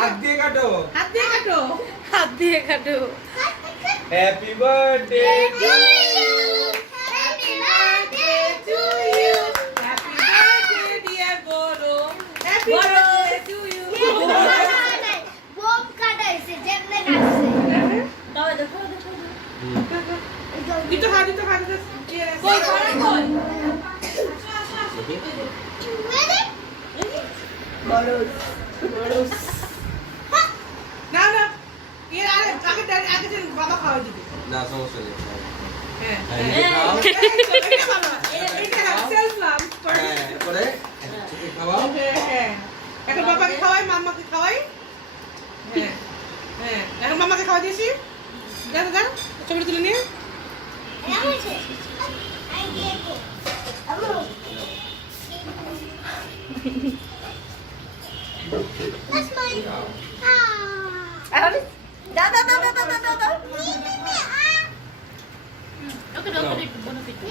হাত দিয়ে কাটো হাত দিয়ে কাটো হাত দিয়ে কাটো। Happy birthday to you, happy birthday to you, happy birthday dear বড় হ্যাপি বড়। বার্থডে টু ইউ বোম কাটাইছে যেমনে কাটছে দাও দেখো দেখো। দিতো হাত কই খারাপ কই? না না এর আগে যেন বাবা খাওয়া দিবে না সমস্যা নেই হ্যাঁ হ্যাঁ, এটা সেলফ লাভ হ্যাঁ পরে খাওয়াও হ্যাঁ এখন বাবাকে খাওয়াই মাম্মাকে খাওয়াই হ্যাঁ হ্যাঁ এখন মাম্মাকে খাওয়া দিয়েছি দেখো দেখো ছবিটা তুলে নিয়ে That's mine. এখন দাও দাও দাও দাও দাও দাও দাও। Ah. ওকে দাও একটু বনো একটু।